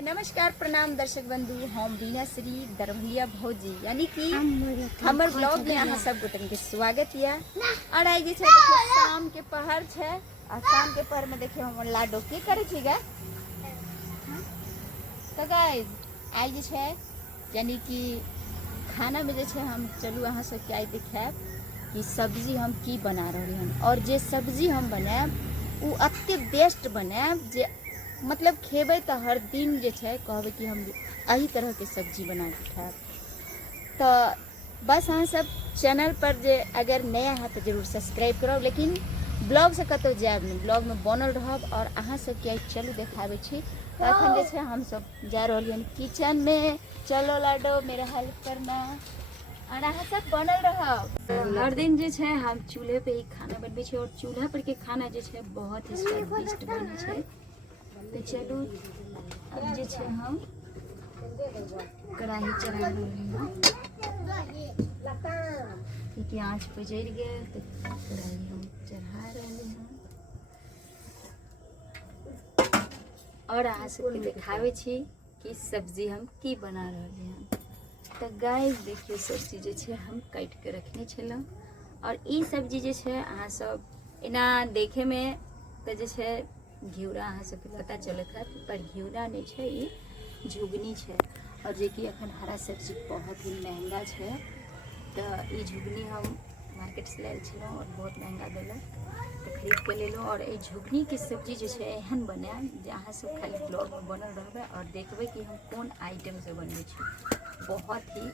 तो नमस्कार प्रणाम दर्शक बंधु, हम बीना श्री दरभंगिया भौजी यानी कि हमर ब्लॉग में अहाँ सब गोटन के स्वागत है। और आई जे शाम के पहर है और शाम के पहर में देखिए हम लाडो की करे छी गा। तो गाइस आई जे है यानी कि खाना में जे है हम चलू अहाँ सब के आई दिखाब कि सब्जी हम की बना रहे हैं। और जे सब्जी हम बनाएब वो अत्ते बेस्ट बनाएब जे मतलब खेबै तो हर दिन जे है कहबै कि हम यही तरह के सब्जी बना के खाएब। तो बस अहाँ सब चैनल पर जे अगर नया है तो जरूर सब्सक्राइब करो, लेकिन ब्लॉग से कतौ जाएब नहीं, ब्लॉग में बनल रहब। और अहाँ सब के चलू देखाबै छी। तो अखन जे है हम सब जा रहल हन किचन में। चलो लाडो मेरा हेल्प करना और अहाँ सब बनल रहब। हर दिन जे है हम चूल्हे पे ही खाना बनबै छी और चूल्हा पर के खाना जे है बहुत ही स्वादिष्ट बनै छै। तो चलू अब जे है हम कढ़ाई चढ़ा रही हूँ क्योंकि आँच पे जल गया तो कढ़ाई हम चढ़ा रहे हैं। और अहाँ सबके देखावे छी कि सब्जी हम की बना रहे हैं। तो गाइस देखियो सब्जी जे है हम काट के रखने छलहुँ। और ई सब्जी जे है अहाँ सब एना देखे में तो जे है घिउरा अहाँ सबके पता चलत है, पर घिउरा नहीं है, ये झुगनी है। और जे कि अखन हरा सब्जी बहुत ही महंगा है। तो ये झुगनी हम मार्केट से लायल छलहुँ और बहुत महंगा दिलक तो खरीद के लेलहुँ। और ये झुगनी के सब्जी जो है एहन बनाएब जे अहाँ सब खाली ब्लॉग में बनल रहबै और देखबै कि हम कोन आइटम से बनबै छी। बहुत ही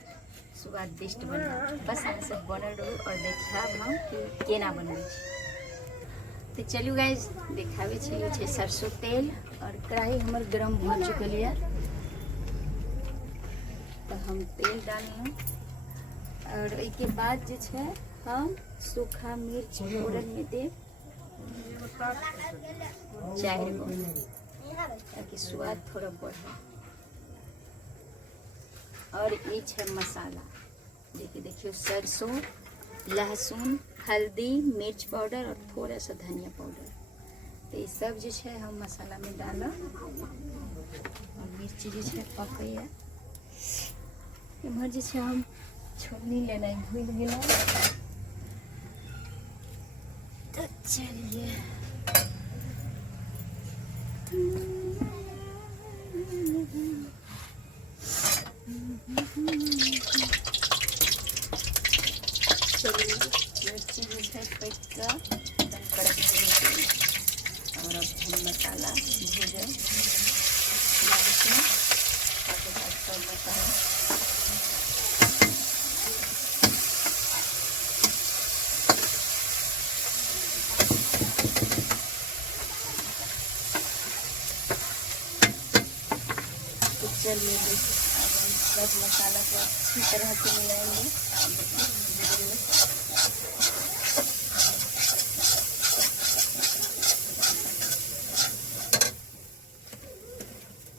स्वादिष्ट बनल, बस अहाँ सब बनल रहू और देखाब हम कि केना बनबै छी। तो चलू गाइज देखावे छे सरसों तेल और कढ़ाई हमर गरम हो चुकल है। तो हम तेल डालना और एक बाद जे है हम सूखा मिर्च फोरन में दे 4 गो ताकि स्वाद थोड़ा बढ़े। और ये है मसाला देखिए, देखियो सरसों, लहसुन, हल्दी, मिर्च पाउडर और थोड़ा सा धनिया पाउडर। तो ये सब जो है हम मसाला में डाला और मिर्ची जो है पकै है। इमहर जो है हम छोलनी लेना भूल गया। तो चलिए मिर्ची जो है कट का कड़क होने के लिए। और अब हम मसाला भूजे सब मसाला तो चलिए अब हम सब मसाला को अच्छी तरह से मिलाएंगे।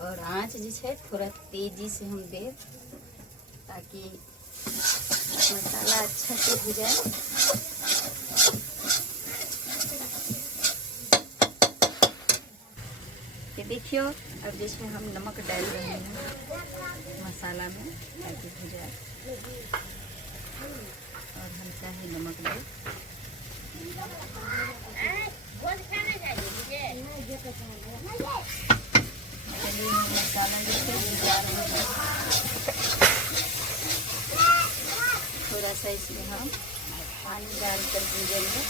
और आँच जो है थोड़ा तेजी से हम दे ताकि मसाला अच्छा से भुजाए। ये देखियो अब जैसे हम नमक डाल रहे हैं मसाला में ताकि भुजाए। और हम चाहे नमक डाल मसाला थोड़ा सा इसमें हम पानी डालकर भूजेंगे।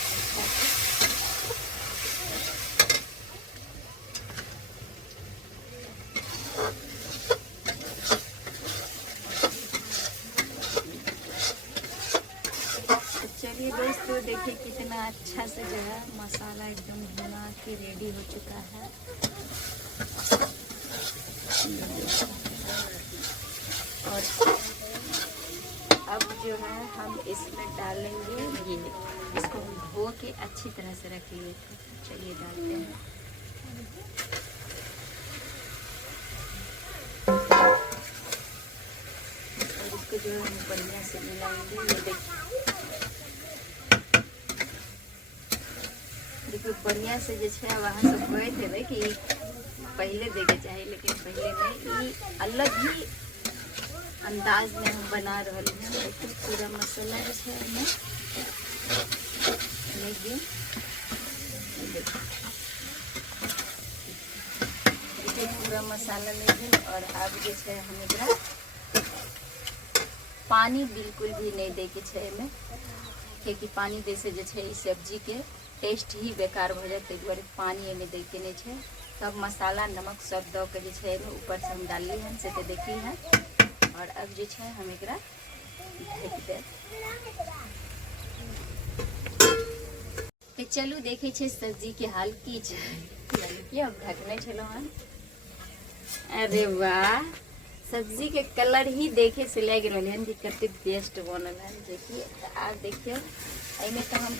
तो चलिए दोस्तों देखिए कितना अच्छा से जो है मसाला एकदम भुना के रेडी हो चुका है। और अब जो है हम इसमें डालेंगे ये, इसको हम धो के अच्छी तरह से रखेंगे। चलिए डालते हैं। और इसको जो है हम बढ़िया से मिलाएंगे। ये देखिए बढ़िया से जो है वहाँ से गए थे कि पहले देके चाहिए, लेकिन पहले नहीं, ये अलग ही अंदाज में हम बना रहे हैं। लेकिन पूरा मसाला जो है हमें देखिए पूरा मसाला लेकिन। और अब जो है हम एकरा पानी बिल्कुल भी नहीं देके छै में, क्योंकि पानी दे से जो है इस सब्जी के टेस्ट ही बेकार हो जाए, ताहि दुआरे पानी एमे दे के नहीं छै। सब मसाला नमक सब दऽ के जो है ऊपर से हम डालली हन से देखली हन। और अब जो है हम एकरा ढक दे। तो चलू देखे छे सब्जी के हाल की छै कि हम ढकने छलो हन। अरे वाह, सब्जी के कलर ही देखे से लग रहा है कि कते बेस्ट बनल है। देखिए आप देखिए एमे तो हम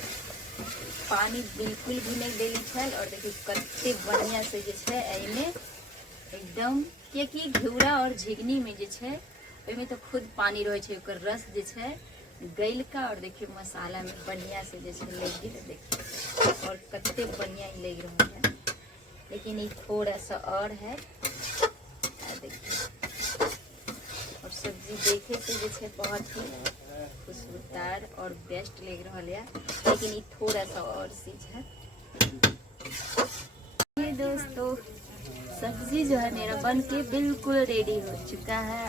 पानी बिल्कुल भी नहीं देली छल। और देखिए कते बढ़िया से जो है एमे एकदम, क्योंकि घिउरा और झिगनी में जो है ओमे तो खुद पानी रहे छै, ओकर रस जो है गैल का। और देखिए मसाला में बढ़िया से जो है लग गई, देखिए और कते बढ़िया ही लग रहा है। लेकिन ये थोड़ा सा और है, देखिए। और सब्जी देखे से जो है बहुत ही खुशबूदार और बेस्ट लग रहा है, लेकिन ये थोड़ा सा और चीज है। ये दोस्तों सब्जी जो है मेरा बन के बिल्कुल रेडी हो चुका है।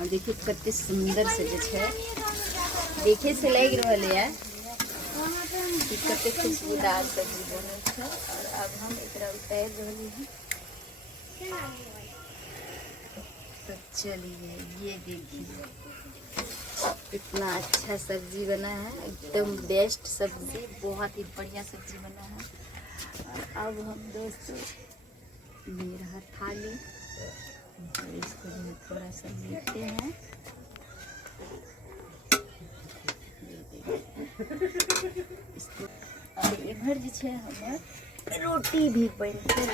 और देखिए कितने सुंदर से जो है देखे से लग रहा है कि कितने खुशबूदार सब्जी बनल है। और अब हम एकरा उतार रही हैं। तो चलिए ये देखिए इतना अच्छा सब्जी बना है, एकदम बेस्ट सब्जी, बहुत ही बढ़िया सब्जी बना है। और अब हम दोस्तों ये रहा थाली, और इसको जो है थोड़ा सा लेते हैं। इसको और इधर जो है हमार रोटी भी बनते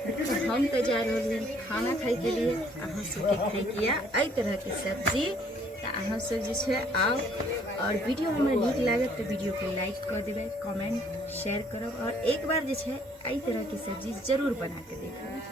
तो हम तो जा रहे हैं खाना खाए के लिए। अहाँ सबके खाए किया एहि तरह के सब्जी, तो अहाँ सब जो है आओ। और वीडियो हमें नीक लागत तो वीडियो को लाइक कर देवे, कमेंट शेयर करब। और एक बार जो है एहि तरह की सब्जी जरूर बना के देखब।